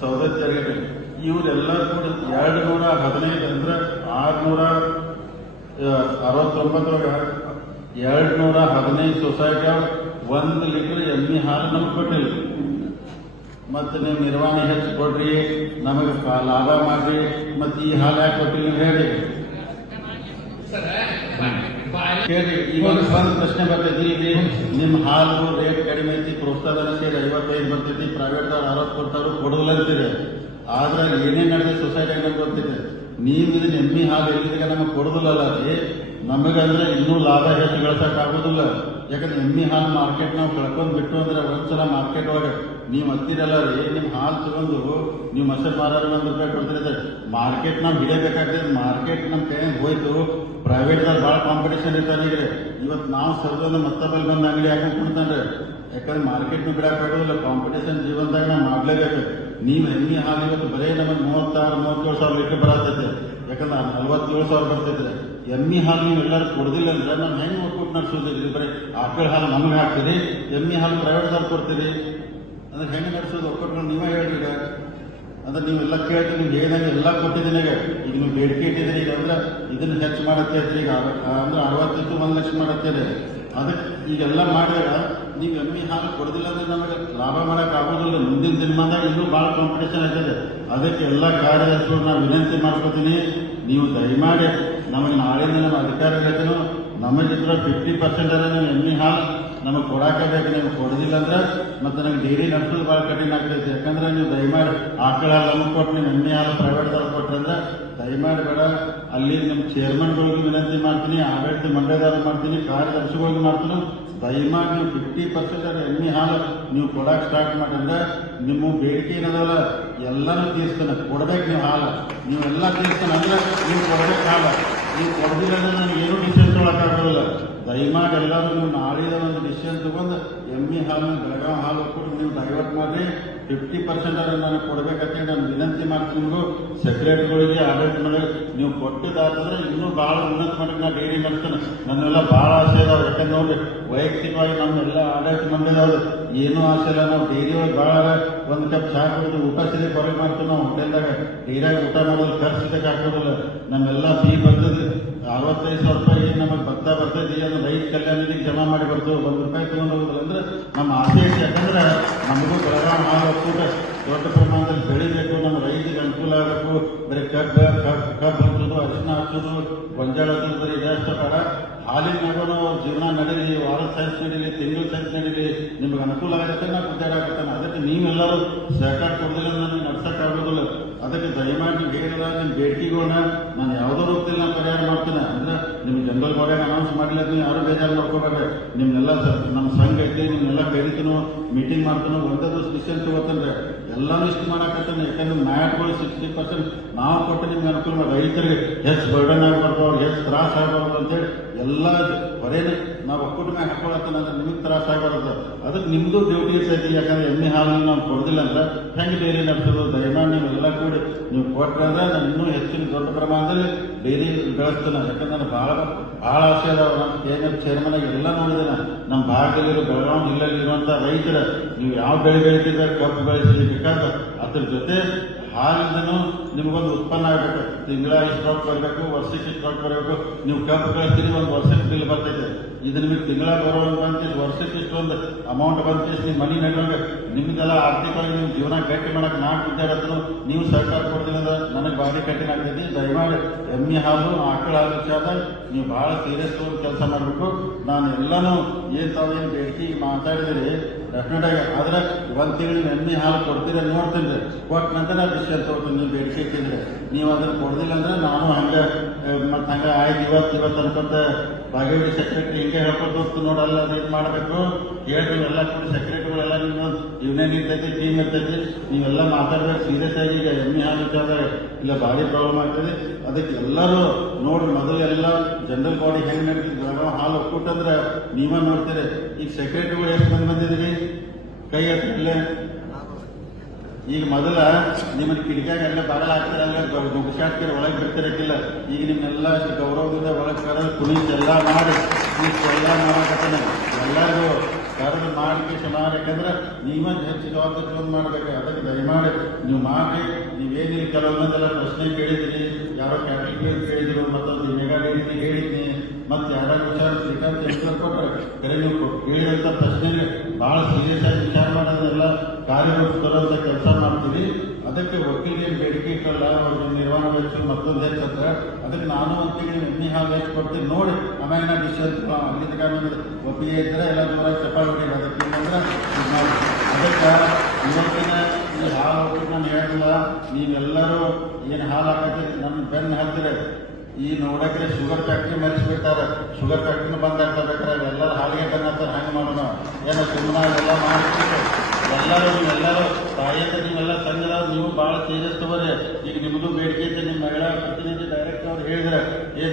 ಸೌದತ್ತಿ 2. ಇವರೆಲ್ಲರೂ ಕೂಡ 215 ಅಂದ್ರೆ 669 215 ಸೊಸೈಟಿ 1 ಲೀಟರ್ ಎಮ್ಮೆ ಹಾಲು ನಮ್ಗೆ ಕೊಟ್ಟಿಲ್ಲ. ಮತ್ತು ನೀವು ನಿರ್ವಹಣೆ ಹೆಚ್ಚು ಕೊಡ್ರಿ, ನಮಗೆ ಲಾಭ ಮಾಡ್ರಿ, ಮತ್ತು ಈ ಹಾಲು ಯಾಕೆ ಕೊಟ್ಟಿಲ್ಲ ಹೇಳಿ ಕೇಳಿ. ಈಗ ಒಂದು ಪ್ರಶ್ನೆ ಬರ್ತೈತಿ, ಇಲ್ಲಿ ನಿಮ್ಮ ಹಾಲು ರೇಟ್ ಕಡಿಮೆ ಐತಿ, ಪ್ರೋತ್ಸಾಹನ ಸೇರಿ 55 ಬರ್ತೈತಿ, ಪ್ರೈವೇಟ್ದವ್ರು 60 ಕೊಡ್ತಾರು ಕೊಡುದಿಲ್ಲ ಅಂತೀರಿ. ಆದ್ರೆ ಏನೇನು ನಡೆದ ಸೊಸೈಟಿಯಾಗ ನಮ್ಗೆ ಗೊತ್ತಿದೆ. ನೀವು ಇದನ್ನ ಎಮ್ಮೆ ಹಾಲು ಎಲ್ಲಿದಾಗ ನಮಗೆ ಕೊಡುದಿಲ್ಲಲ್ಲ ರೀ, ನಮಗಂದ್ರೆ ಇನ್ನೂ ಲಾಭ ಹೆಚ್ಚು ಗಳಿಸಕ್ಕಾಗೋದಿಲ್ಲ. ಯಾಕಂದ್ರೆ ಎಮ್ಮೆ ಹಾಲು ಮಾರ್ಕೆಟ್ ನಾವು ಕಳ್ಕೊಂಡು ಬಿಟ್ಟು ಅಂದ್ರೆ ಒಂದ್ಸಲ ಮಾರ್ಕೆಟ್ ಒಳಗೆ ನೀವು ಹತ್ತಿರಲ್ಲ ರೀ, ನಿಮ್ಮ ಹಾಲು ತಗೊಂಡು ನೀವು ಮೊಸರು ಮಾರಾಟ 1 ರೂಪಾಯಿ ಕೊಡ್ತಿರುತ್ತೆ. ಮಾರ್ಕೆಟ್ ನಾವು ಹಿಡಿಯಬೇಕಾಗ್ತದೆ. ಮಾರ್ಕೆಟ್ ನಮ್ಮ ಕೈ ಹೋಯ್ತು, ಪ್ರೈವೇಟ್ದಾಗ ಭಾಳ ಕಾಂಪಿಟೇಷನ್ ಇರ್ತಾನೆ. ಈಗ ಇವತ್ತು ನಾವು ಸರ್ವನ್ನ ಮತ್ತೊಬ್ಬಲ್ಲಿ ಬಂದು ಅಂಗಡಿ ಹಾಕೊಂಡು ಕೊಡ್ತಾನೆ. ಯಾಕಂದ್ರೆ ಮಾರ್ಕೆಟ್ನು ಬಿಡಕ್ಕಾಗೋದಿಲ್ಲ, ಕಾಂಪಿಟೇಷನ್ ಜೀವನದಾಗ ನಾವು ಮಾಡಲೇಬೇಕು. ನೀವು ಎಮ್ಮೆ ಹಾಲು ಇವತ್ತು ಬರೀ ನಮಗೆ 36-37 ಸಾವಿರ ಲೀಟರ್ ಬರತೈತೆ. ಯಾಕಂದ್ರೆ 47,000 ಬರ್ತೈತೆ. ಎಮ್ಮೆ ಹಾಲು ನೀವು ಎಲ್ಲರೂ ಕೊಡೋದಿಲ್ಲ ಅಂದ್ರೆ ನಾನು ಹೆಂಗೆ ಒಕ್ಕೂಟ ನಡೆಸೋದಿಲ್ಲ. ಬರೀ ಆಕಳ ಹಾಲು ನಮಗೆ ಹಾಕ್ತೀರಿ, ಎಮ್ಮೆ ಹಾಲು ಪ್ರೈವೇಟ್ದವ್ರು ಕೊಡ್ತೀರಿ ಅಂದ್ರೆ ಹೆಂಗೆ ನಡೆಸೋದು? ಒಕ್ಕೂಟಗಳು ನೀವೇ ಹೇಳ್ರಿ. ಈಗ ಅಂದ್ರೆ ನೀವೆಲ್ಲ ಕೇಳ್ತೀವಿ, ನೀವು ಹೇಳಿದಂಗೆ ಎಲ್ಲ ಕೊಟ್ಟಿದ್ದೀನಿ. ಈಗ ನೀವು ಬೇಡಿಕೆ ಇಟ್ಟಿದ್ದೀರಿ. ಈಗ ಅಂದ್ರೆ ಇದನ್ನು ಹೆಚ್ಚು ಮಾಡತ್ತೆ ಈಗ ಅಂದ್ರೆ 60 1 ಲಕ್ಷ ಮಾಡತ್ತೇನೆ. ಅದಕ್ಕೆ ಈಗೆಲ್ಲ ಮಾಡಿದಾಗ ನೀವು ಎಮ್ಮೆ ಹಾಲು ಕೊಡೋದಿಲ್ಲ ಅಂದ್ರೆ ನಮಗೆ ಲಾಭ ಮಾಡಕ್ ಆಗೋದಿಲ್ಲ. ಮುಂದಿನ ದಿನಮಾನದಾಗ ಇನ್ನೂ ಭಾಳ ಕಾಂಪಿಟೇಷನ್ ಆಗ್ತದೆ. ಅದಕ್ಕೆ ಎಲ್ಲ ಕಾರ್ಯದರ್ಶಿಗಳು ನಾನು ವಿನಂತಿ ಮಾಡ್ಕೋತೀನಿ, ನೀವು ದಯಮಾಡಿ ನಮಗೆ ನಾಳೆಯಿಂದ ನಮ್ಮ ಅಧಿಕಾರಿಗಳು ನಮಗೆ 50% ನೀವು ಎಮ್ಮೆ ಹಾಲು ನಮಗೆ ಕೊಡಾಕಬೇಕು. ನೀವು ಕೊಡೋದಿಲ್ಲ ಅಂದ್ರೆ ಮತ್ತೆ ನಮ್ಗೆ ಡೈರಿ ನಡೆಸೋದು ಭಾಳ ಕಠಿಣ ಆಗ್ತೈತೆ. ಯಾಕಂದ್ರೆ ನೀವು ದಯಮಾಡಿ ಆಕಳ ಹಾಲು ನಮಗೆ ಕೊಟ್ಟು ನೀವು ಎಮ್ಮೆ ಹಾಲು ಪ್ರೈವೇಟ್ದವ್ರು ಕೊಟ್ಟರೆ ದಯಮಾಡಿ ಬೇಡ. ಅಲ್ಲಿ ನಿಮ್ಮ ಚೇರ್ಮನ್ಗಳಿಗೆ ವಿನಂತಿ ಮಾಡ್ತೀನಿ, ಆಡಳಿತ ಮಂಡಳಿದವ್ರು ಮಾಡ್ತೀನಿ, ಕಾರ್ಯದರ್ಶಿಗಳಿಗೆ ಮಾಡ್ತೀನಿ, ದಯಮಾಡಿ ನೀವು 50% ಎಮ್ಮೆ ಹಾಲು ನೀವು ಕೊಡಕ್ಕೆ ಸ್ಟಾರ್ಟ್ ಮಾಡಿದ್ರೆ ನಿಮ್ಮ ಬೇಡಿಕೆ ಏನದಲ್ಲ ಎಲ್ಲನೂ ತೀರಿಸ್ತಾನೆ. ಕೊಡ್ಬೇಕು ನೀವು ಹಾಲು, ನೀವೆಲ್ಲ ತೀರಿಸ್ತಾನೆ ಅಂದ್ರೆ ನೀವು ಕೊಡ್ಬೇಕು ಹಾಲು. ನೀವು ಕೊಡದಿಲ್ಲ ಅಂದ್ರೆ ನನಗೆ ಏನೂ ಡಿಸಿಷನ್ ತೊಗೊಳಕ್ಕಾಗೋದಿಲ್ಲ. ದಯಮಾಡಿ ಎಲ್ಲರೂ ನೀವು ನಾಳಿದ ಒಂದು ಡಿಸಿಷನ್ ತಗೊಂಡು ಎಮ್ಮೆ ಹಾಲು ಬೆಳಗಾವಿ ಹಾಲು ಕೊಟ್ಟು ನೀವು ಡೈವರ್ಟ್ ಮಾಡಿ 50% ನಾನು ಕೊಡಬೇಕಂತ ನಾನು ವಿನಂತಿ ಮಾಡ್ತೀನಿ. ನಿಮಗೂ ಸೆಕ್ರೆಟರಿಗಳಿಗೆ ಆಡಳಿತ ಮಾಡಿ ನೀವು ಕೊಟ್ಟಿದ್ದಾದ್ರೆ ಇನ್ನೂ ಭಾಳ ಉನ್ನತ ಮಟ್ಟಕ್ಕೆ ನಾ ಡೈರಿ ಮಾಡ್ತೇನೆ. ನನ್ನೆಲ್ಲ ಭಾಳ ಆಸೆ ಇದಾವೆ. ಯಾಕಂದ್ರೆ ನೋಡಿ ವೈಯಕ್ತಿಕವಾಗಿ ನಮ್ಮೆಲ್ಲ ಆಡಳಿತ ಮಂಡಳಿದವ್ರು ಏನೂ ಆಸೆ ಇಲ್ಲ. ನಾವು ಡೈರಿ ಒಳಗೆ ಭಾಳ 1 ಕಪ್ ಚಹಾ ಕುಡಿದು ಊಟ ಸರಿ ಹೊರಗೆ ಮಾಡ್ತೀವಿ. ನಾವು ಹೋಟೆಲ್ದಾಗ ಡೈರಿಯಾಗ ಊಟ ಮಾಡೋದು ಖರ್ಚು ಇದಕ್ಕೆ ಹಾಕೋದಿಲ್ಲ. ನಮ್ಮೆಲ್ಲ ಫೀ ಬರ್ತದೆ 65,000 ರೂಪಾಯಿ. ನಮಗೆ ಭತ್ತ ಬರ್ತೈತಿ, ಅದು ರೈತ ಕಲ್ಯಾಣ ನಿಧಿಗೆ ಜಮಾ ಮಾಡಿ ಬರ್ತದೆ. 1 ರೂಪಾಯಿ ತೊಗೊಂಡು ಹೋಗೋದಿಲ್ಲ ಅಂದ್ರೆ ನಮ್ಮ ಆಸೆ ಐತಿ. ಯಾಕಂದ್ರೆ ನಮಗೂ ಬೆಳಗಾವಿ ಹಾಲು ಒಕ್ಕೂಟ ದೊಡ್ಡ ಪ್ರಮಾಣದಲ್ಲಿ ಬೆಳಿಬೇಕು, ನಮ್ಮ ರೈತರಿಗೆ ಅನುಕೂಲ ಆಗಬೇಕು. ಬರೀ ಕಬ್ಬು ಹಚ್ಚೋದು, ಅರಿಶಿನ ಹಚ್ಚೋದು, ಗೊಂಜಾಳ ಹಚ್ಚೋದು ಬರೀ ಇದಷ್ಟು ಬೇಡ. ಹಾಲಿನ ನಗೋನು ಜೀವನ ನಡೀಲಿ, ವಾರದ ಸೈನ್ಸ್ ನಡೀಲಿ, ತಿಂಗಳ ಸೈನ್ಸ್ ನಡೀಲಿ, ನಿಮ್ಗೆ ಅನುಕೂಲ ಆಗುತ್ತೆ ನಾ ಗುದ್ದಾಡಕತ್ತಾನೆ. ಅದಕ್ಕೆ ನೀವೆಲ್ಲರೂ ಸಹಕಾರ ಕೊಡೋದಿಲ್ಲ, ನನಗೆ ನಡ್ಸಕ್ಕಾಗೋದಿಲ್ಲ. ಅದಕ್ಕೆ ದಯಮಾಡಿ ನೀವು ಹೇಳಿಲ್ಲ ನಿಮ್ಮ ಬೇಡಿಕೆಗಳನ್ನ ನಾನು ಯಾವುದೋ ರೂಪದಲ್ಲಿ ನಾನು ಪರಿಹಾರ ಮಾಡ್ತೇನೆ. ಅಂದ್ರೆ ನಿಮ್ಗೆ ಜನರಲ್ ಬಾಡಿಯಾಗ ಅನೌನ್ಸ್ ಮಾಡಲಿಲ್ಲ, ನೀವು ಯಾರು ಬೇಜಾರು ಮಾಡ್ಕೋಬೇಡ್ರಿ. ನಿಮ್ನೆಲ್ಲ ನಮ್ಮ ಸಂಘ ಐತಿ, ನಿಮ್ನೆಲ್ಲ ಕರಿತೀನೋ ಮೀಟಿಂಗ್ ಮಾಡ್ತಾನೋ, ಒಂದೇ ದಿವಸ ಡಿಸಿಷನ್ ತಗೋತಾನೆ. ಎಲ್ಲಾನು ಇಷ್ಟು ಮಾಡಾಕತ್ತಾನೆ. ಯಾಕಂದ್ರೆ ಮ್ಯಾಟ್ಗಳು 60% ನಾವು ಕೊಟ್ಟು ನಿಮ್ಗೆ ಅನುಕೂಲ, ರೈತರಿಗೆ ಹೆಚ್ಚು ಬರ್ಡನ್ ಆಗಬಾರ್ದು, ಅವ್ರಿಗೆ ಹೆಚ್ಚು ತ್ರಾಸ ಆಗಬಾರ್ದು ಅಂತೇಳಿ ಎಲ್ಲ ಹೊರೇನೆ ನಾವು ಒಕ್ಕೂಟ ಮ್ಯಾಗ ಹಾಕೊಳತ್ತಾನೆ. ಅಂದ್ರೆ ನಿಮಗೆ ತ್ರಾಸ ಆಗಬಾರ್ದು. ಅದಕ್ಕೆ ನಿಮ್ಮದು ಡ್ಯೂಟಿ ಇರ್ತೈತಿ. ಯಾಕಂದ್ರೆ ಎಮ್ಮೆ ಹಾಲು ನಾವು ಕೊಡೋದಿಲ್ಲ ಅಂದ್ರೆ ಹೆಂಗೆ ಡೈರಿ ನಡೆಸೋದು? ದಯಮಾಡಿ ನೀವೆಲ್ಲ ಕೂಡಿ ನೀವು ಕೊಟ್ಟರೆ ಅಂದ್ರೆ ನಾನು ಇನ್ನೂ ಹೆಚ್ಚಿನ ದೊಡ್ಡ ಪ್ರಮಾಣದಲ್ಲಿ ಡೈರಿ ಬೆಳೆಸ್ತೇನೆ. ಯಾಕಂದ್ರೆ ನನಗೆ ಭಾಳ ಆಸೆ ಅದಾವ. ನಮ್ಮ KNF ಚೇರ್ಮನ್ ಆಗಿ ಎಲ್ಲ ನೋಡಿದ್ದೇನೆ. ನಮ್ಮ ಭಾಗದಲ್ಲಿರೋ ಬೆಳಗಾವಿ ಜಿಲ್ಲೆಯಲ್ಲಿ ಇರುವಂಥ ರೈತರ ನೀವು ಯಾವ ಬೆಳೆ ಬೆಳೀತಿದ್ರೆ ಕಬ್ಬು ಬೆಳೆಸಬೇಕಾದ್ರೆ ಅದ್ರ ಜೊತೆ ಹಾಲಿಂದನೂ ನಿಮಗೊಂದು ಉತ್ಪನ್ನ ಆಗಬೇಕು. ತಿಂಗಳ ಇಷ್ಟು ರೊಕ್ಕ ಬರಬೇಕು, ವರ್ಷಕ್ಕೆ ಇಷ್ಟು ರೊಕ್ಕ ಬರಬೇಕು. ನೀವು ಕಬ್ಬು ಬೆಳೆಸ್ತೀರಿ, 1 ವರ್ಷಕ್ಕೆ ಬಿಲ್ ಬರ್ತೈತೆ. ಇದು ನಿಮಗೆ ತಿಂಗಳ ಬರೋದು ಬಂತು, ವರ್ಷಕ್ಕೆ ಇಷ್ಟೊಂದು ಅಮೌಂಟ್ ಬಂತು, ನೀವು ಮನಿ ನಡುವಾಗ ನಿಮ್ದೆಲ್ಲ ಆರ್ಥಿಕವಾಗಿ ನಿಮ್ಮ ಜೀವನ ಗಟ್ಟಿ ಮಾಡಕ್ಕೆ ನಾನು ಗುದ್ದಾಡತ್ರು ನೀವು ಸರ್ಕಾರ ಕೊಡ್ತೀನಿ ಅಂದ್ರೆ ನನಗೆ ಭಾರಿ ಕಠಿಣ ಆಗ್ತೈತಿ. ದಯಮಾಡಿ ಎಮ್ಮೆ ಹಾಲು ಆಕಳ ಹಾಲು ವಿಚಾರ ನೀವು ಭಾಳ ಸೀರಿಯಸ್ ತಗೊಂಡು ಕೆಲಸ ಮಾಡಬೇಕು. ನಾನು ಎಲ್ಲನೂ ಏನು ತಾವೇನು ಬೇಡಿಕೆ ಮಾತಾಡಿದಿರಿ ಡೆಫಿನೆಟ್ ಆಗಿ. ಆದ್ರೆ 1 ತಿಂಗಳು ಎಮ್ಮೆ ಹಾಲು ಕೊಡ್ತೀರ ನೋಡ್ತೀನಿ, ಕೊಟ್ಟ ನಂತರ ಡಿಸಿಷನ್ ತಗೋತೀನಿ. ನೀವು ಬೇಡಿಕೆ ಇಟ್ಟಿದ್ರೆ ನೀವು ಅದನ್ನು ಕೊಡೋದಿಲ್ಲ ಅಂದ್ರೆ ನಾನು ಹಂಗೆ ಮತ್ತು ಹಂಗೆ ಆಯ್ತು ಇವತ್ತು ಅನ್ಕೊಂತ ಬಾಗೇವಾಡಿ ಸೆಕ್ರೆಟರಿ ಹಿಂಗೆ ಹೇಳ್ಕೊತ ಹೋಗ್ತು ನೋಡಲ್ಲ, ಅದು ಇದು ಮಾಡಬೇಕು ಹೇಳ್ತೀವಿ. ಎಲ್ಲ ಕೂಡಿ ಸೆಕ್ರೆಟರಿಗಳೆಲ್ಲ ನಿಮ್ಮ ಯೂನಿಯನ್ ಇರ್ತೈತಿ, ಟೀಮ್ ಇರ್ತೈತಿ, ನೀವೆಲ್ಲ ಮಾತಾಡ್ಬೇಕು ಸೀರಿಯಸ್ ಆಗಿ. ಈಗ ಎಮ್ಮೆ ಹಾಲು ವಿಚಾರ ಇಲ್ಲ ಭಾರಿ ಪ್ರಾಬ್ಲಮ್ ಆಗ್ತದೆ. ಅದಕ್ಕೆ ಎಲ್ಲರೂ ನೋಡ್ರಿ, ಮೊದಲು ಎಲ್ಲ ಜನರಲ್ ಬಾಡಿ ಹೆಂಗೆ ನಡೀತಿದ್ರು, ಹಾಲು ಒಕ್ಕೂಟ ಅಂದ್ರೆ ನೀವೇ ನೋಡ್ತೀರಿ. ಈಗ ಸೆಕ್ರೆಟರಿಗಳು ಎಷ್ಟು ಮಂದಿ ಬಂದಿದ್ದೀರಿ? ಕೈ ಹತ್ತಿರಲ್ಲೇ ಈಗ ಮೊದಲ ನಿಮ್ಮನ್ನ ಕಿಟಕಿಯಾಗೆಲ್ಲ ಬಾಗಲ ಹಾಕ್ತಿರಲ್ಲ ಗುಡ್ಸಾಟ್ಕಿರ ಒಳಗೆ ಬಿಡ್ತಿರಕ್ಕಿಲ್ಲ. ಈಗ ನಿಮ್ಮೆಲ್ಲ ಅಷ್ಟು ಗೌರವದಿಂದ ಒಳಗೆ ಕರೆದು ಕುಣಿಸಿ ಎಲ್ಲ ಮಾಡಿ ಎಲ್ಲ ಮಾಡಕತ್ತಾನೆ. ಎಲ್ಲರಿಗೂ ಕರೆದು ಮಾಡಿಕೆ ಮಾಡಿ, ಯಾಕಂದ್ರೆ ನೀವೇ ಹೆಚ್ಚು ಜವಾಬ್ದಾರಿ ಮಾಡ್ಬೇಕು. ಅದಕ್ಕೆ ದಯಮಾಡಿ ನೀವು ಮಾಡಿ. ನೀವೇನಿಲ್ಲ ಕೆಲವೊಂದೆಲ್ಲ ಪ್ರಶ್ನೆ ಕೇಳಿದ್ರಿ, ಯಾರೋ ಕ್ಯಾಟಲ್ ಕೇಳಿದ್ರು, ಮತ್ತೊಂದು ಮೆಗಾ ಡಿಗ್ರಿ ಹೇಳಿದ್ನಿ, ಮತ್ತೆ ಯಾರ ವಿಚಾರ ಶ್ರೀಕಾಂತ್ ಹೆಸರು ಕೊಟ್ಟರೆ ಕರೆ ನೀವು ಕೇಳಿದಂಥ ಪ್ರಶ್ನೆಗೆ ಭಾಳ ಸೀರಿಯಸ್ ಆಗಿ ವಿಚಾರ ಮಾಡೋದೆಲ್ಲ ಕಾರ್ಯರೂಪ ತರುವಂಥ ಕೆಲಸ ಮಾಡ್ತೀವಿ. ಅದಕ್ಕೆ ವಕೀಲಿಗೆ ಬೇಡಿಕೆ ಇಟ್ಟಲ್ಲ, ಅವ್ರಿಗೆ ನಿರ್ವಹಣಾ ವೆಚ್ಚ ಮತ್ತೊಂದು ಹೆಚ್ಚಂತ. ಅದಕ್ಕೆ ನಾನು ಒಂದು ತಿಂಗಳು ಎಣ್ಣೆ ಹಾಲು ಹೆಚ್ಚು ಕೊಡ್ತೀನಿ ನೋಡಿ, ಆಮೇಲೆ ನಾ ಡಿಸಿಷನ್ ಅಲ್ಲಿಂದ ಒಪ್ಪಿಗೆ ಇದ್ದರೆ ಎಲ್ಲ ದೂರ ಚಪಾಳಿ ಹೊಡಿ. ಅದಕ್ಕೆ ಇಲ್ಲಂದ್ರೆ ಅದಕ್ಕೆ ಇವತ್ತಿನ ಈ ಹಾಲು ಹೋಗ್ಬಿಟ್ಟು ನಾನು ಹೇಳಿಲ್ಲ. ನೀವೆಲ್ಲರೂ ಏನು ಹಾಲು ಹಾಕತ್ತೀರಿ ನನ್ನ ಬೆನ್ನು ಹತ್ತಿರ ಈ ನೋಡಕ್ಕೆ ಶುಗರ್ ಫ್ಯಾಕ್ಟ್ರಿ ಮರೆಸ್ಬಿಟ್ಟಾರೆ. ಶುಗರ್ ಫ್ಯಾಕ್ಟ್ರಿನ ಬಂದ್ ಆಗ್ತಬೇಕಾರೆ ಎಲ್ಲರೂ ಹಾಲಿಗೆ ಬಂದಾಗ್ತಾರೆ. ಹಂಗೆ ಮಾಡೋಣ ಏನೋ ಸುಮ್ಮನೆ ಎಲ್ಲ ಮಾಡ್ಬಿಟ್ಟು ಎಲ್ಲರೂ ತಾಯಿಯಂತ ನೀವೆಲ್ಲ ಸಂಘದ ನೀವು ಭಾಳ ಸೀರಿಯಸ್ ತಗೋರಿ. ಈಗ ನಿಮ್ಮದು ಬೇಡಿಕೆ ಐತೆ. ನಿಮ್ಮ ಮಹಿಳಾ ಪ್ರತಿನಿಧಿ ಡೈರೆಕ್ಟ್ ಅವ್ರು ಹೇಳಿದ್ರೆ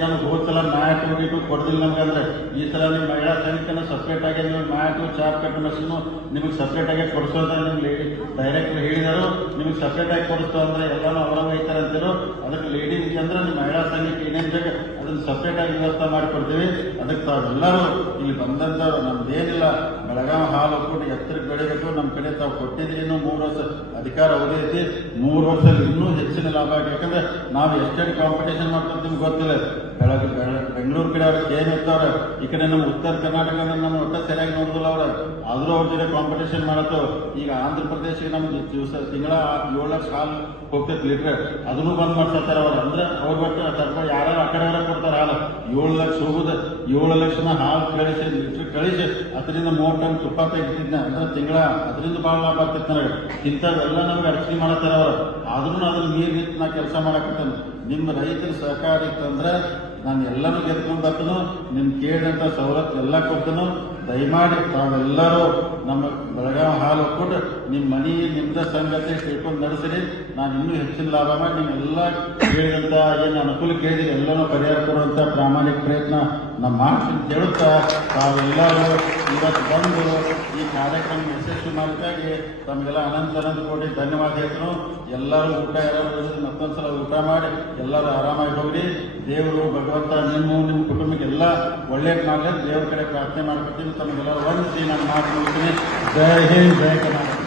ನಮ್ಗೆ ಹೋದ ಸಲ ಮ್ಯಾಟ್ ಹೋಗಿಟ್ಟು ಕೊಡ್ದಿಲ್ಲ ನಮ್ಗಂದ್ರೆ ಈ ಸಲ ನಿಮ್ಮ ಮಹಿಳಾ ಸಂಘಕ್ಕನ್ನು ಸಪ್ರೇಟ್ ಆಗಿ ನೀವು ಮ್ಯಾಟು ಚಾಪ್ ಕಟ್ಟು ಮಷೀನು ನಿಮಗೆ ಸಪ್ರೇಟ್ ಆಗಿ ಕೊಡಿಸೋದ ನಿಮ್ಮ ಲೇಡಿ ಡೈರೆಕ್ಟ್ ಹೇಳಿದರು. ನಿಮಗೆ ಸಪ್ರೇಟ್ ಆಗಿ ಕೊಡಿಸ್ತು ಅಂದ್ರೆ ಎಲ್ಲರೂ ಅವರ ಒಯ್ತಾರೆ ಅಂತಿರೋ. ಅದಕ್ಕೆ ಲೇಡೀಸ್ ಅಂದ್ರೆ ನಿಮ್ಮ ಮಹಿಳಾ ಸಂಘಕ್ಕೆ ಏನೇನು ಬೇಕು ಅದನ್ನು ಸಪ್ರೇಟ್ ಆಗಿ ವ್ಯವಸ್ಥೆ ಮಾಡಿಕೊಡ್ತೀವಿ. ಅದಕ್ಕೆ ತಾವೆಲ್ಲರೂ ಇಲ್ಲಿ ಬಂದಂಥವ್ರು ನಮ್ದೇನಿಲ್ಲ, ಬೆಳಗಾವಿ ಹಾಲು ಒಪ್ಪಿಟ್ಟು ಎತ್ತರಕ್ಕೆ ಬೆಳಿಬೇಕು. ನಮ್ಮ ಕಡೆ ತಾವು ಕೊಟ್ಟಿದ್ದೀವಿ. ಇನ್ನೂ 3 ವರ್ಷ ಅಧಿಕಾರ ಅವಧಿ ಐತಿ. 3 ವರ್ಷದಲ್ಲಿ ಇನ್ನೂ ಹೆಚ್ಚಿನ ಲಾಭ ಆಗಿ, ಯಾಕಂದ್ರೆ ನಾವು ಎಷ್ಟೇನು ಕಾಂಪಿಟೇಷನ್ ಮಾಡ್ತೀವಿ ನಿಮ್ಗೆ ಗೊತ್ತಿಲ್ಲ. ಬೆಂಗಳೂರು ಕಡೆ ಅವ್ರಿಗೆ ಏನು ಇರ್ತಾವ್ರೆ, ಈ ಕಡೆ ನಮ್ಮ ಉತ್ತರ ಕರ್ನಾಟಕದ ನಮ್ಮ ಒಟ್ಟ ಸರಿಯಾಗಿ ನೋಡಿದಿಲ್ಲ ಅವ್ರು. ಆದರೂ ಅವ್ರ ಜೊತೆ ಕಾಂಪಿಟೇಷನ್ ಮಾಡತ್ತು. ಈಗ ಆಂಧ್ರ ಪ್ರದೇಶಕ್ಕೆ ನಮ್ಗೆ ತಿಂಗಳ 7 ಲಕ್ಷ ಹಾಲು ಹೋಗ್ತೈತೆ ಲೀಟ್ರ್, ಅದನ್ನು ಬಂದ್ ಮಾಡ್ತಾರೆ ಅವ್ರು. ಅಂದ್ರೆ ಅವ್ರು ಬಟ್ ಸ್ವಲ್ಪ ಯಾರು ಆ ಕಡೆ ಕೊಡ್ತಾರೆ ಹಾಲು. 7 ಲಕ್ಷ ಹೋಗುದು, 7 ಲಕ್ಷನ ಹಾಲು ಕಳಿಸಿ ಲೀಟ್ರ್ ಕಳಿಸಿ ಅದರಿಂದ 3 ಟನ್ ತುಪ್ಪ ತೆಗಿತಿದ್ನ ಅಂದ್ರೆ ತಿಂಗಳ. ಅದರಿಂದ ಭಾಳ ಲಾಭ ಆಗ್ತೈತೆ ನನಗೆ. ಇಂಥವೆಲ್ಲ ನಮ್ಗೆ ಅರ್ಚನೆ ಮಾಡತ್ತಾರೆ ಅವರು. ಆದ್ರೂ ಅದನ್ನ ನೀರು ನಿಂತು ನಾ ಕೆಲಸ ಮಾಡಕತ್ತೇನೆ. ನಿಮ್ಮ ರೈತರ ಸಹಕಾರ ಇತ್ತಂದ್ರೆ ನಾನು ಎಲ್ಲನೂ ಗೆದ್ಕೊಂಡು ಬರ್ತನು. ನಿಮ್ ಕೇಳಿದಂಥ ಸವಲತ್ತು ಎಲ್ಲ ಕೊಡ್ತನು. ದಯಮಾಡಿ ತಾವೆಲ್ಲರೂ ನಮ್ಮ ಬೆಳಗಾವಿ ಹಾಲು ಒಪ್ಪಿಟ್ಟು ನಿಮ್ಮ ಮನೆ ನಿಮ್ದ ಸಂಗತಿ ತಿಳ್ಕೊಂಡು ನಡೆಸಿರಿ. ನಾನು ಇನ್ನೂ ಹೆಚ್ಚಿನ ಲಾಭ ಮಾಡಿ ನಿಮ್ಮೆಲ್ಲ ಕೇಳಿದಂಥ ಏನು ಅನುಕೂಲ ಕೇಳಿದ್ರೆ ಎಲ್ಲನೂ ಪರಿಹಾರ ಕೊಡುವಂಥ ಪ್ರಾಮಾಣಿಕ ಪ್ರಯತ್ನ ನಮ್ಮ ಮಾಡ್ತೀನಿ ಹೇಳುತ್ತಾ ತಾವೆಲ್ಲರೂ ಇವತ್ತು ಬಂದು ಈ ಕಾರ್ಯಕ್ರಮ ಯಶಸ್ವಿ ಮಾಡಿದಾಗಿ ತಮಗೆಲ್ಲ ಅನಂತ ಕೋಟಿ ಧನ್ಯವಾದ ಹೇಳ್ತನು. ಎಲ್ಲರೂ ಊಟ ಯಾರು ಮತ್ತೊಂದ್ಸಲ ಊಟ ಮಾಡಿ ಎಲ್ಲರೂ ಆರಾಮಾಗಿ ಹೋಗ್ರಿ. ದೇವರು ಭಗವಂತ ನಿಮ್ಮ ಕುಟುಂಬಕ್ಕೆಲ್ಲ ಒಳ್ಳೇದು ಮಾಡಲಿ ದೇವ್ರ ಕಡೆ ಪ್ರಾರ್ಥನೆ ಮಾಡ್ಕೊತೀನಿ. ತಮಗೆಲ್ಲ ವಂದಿಸಿ ನಾನು ಮಾತು ಮುಗಿಸ್ತೀನಿ. ಜೈ ಹಿಂದ್, ಜೈ ಕರ್ನಾಟಕ.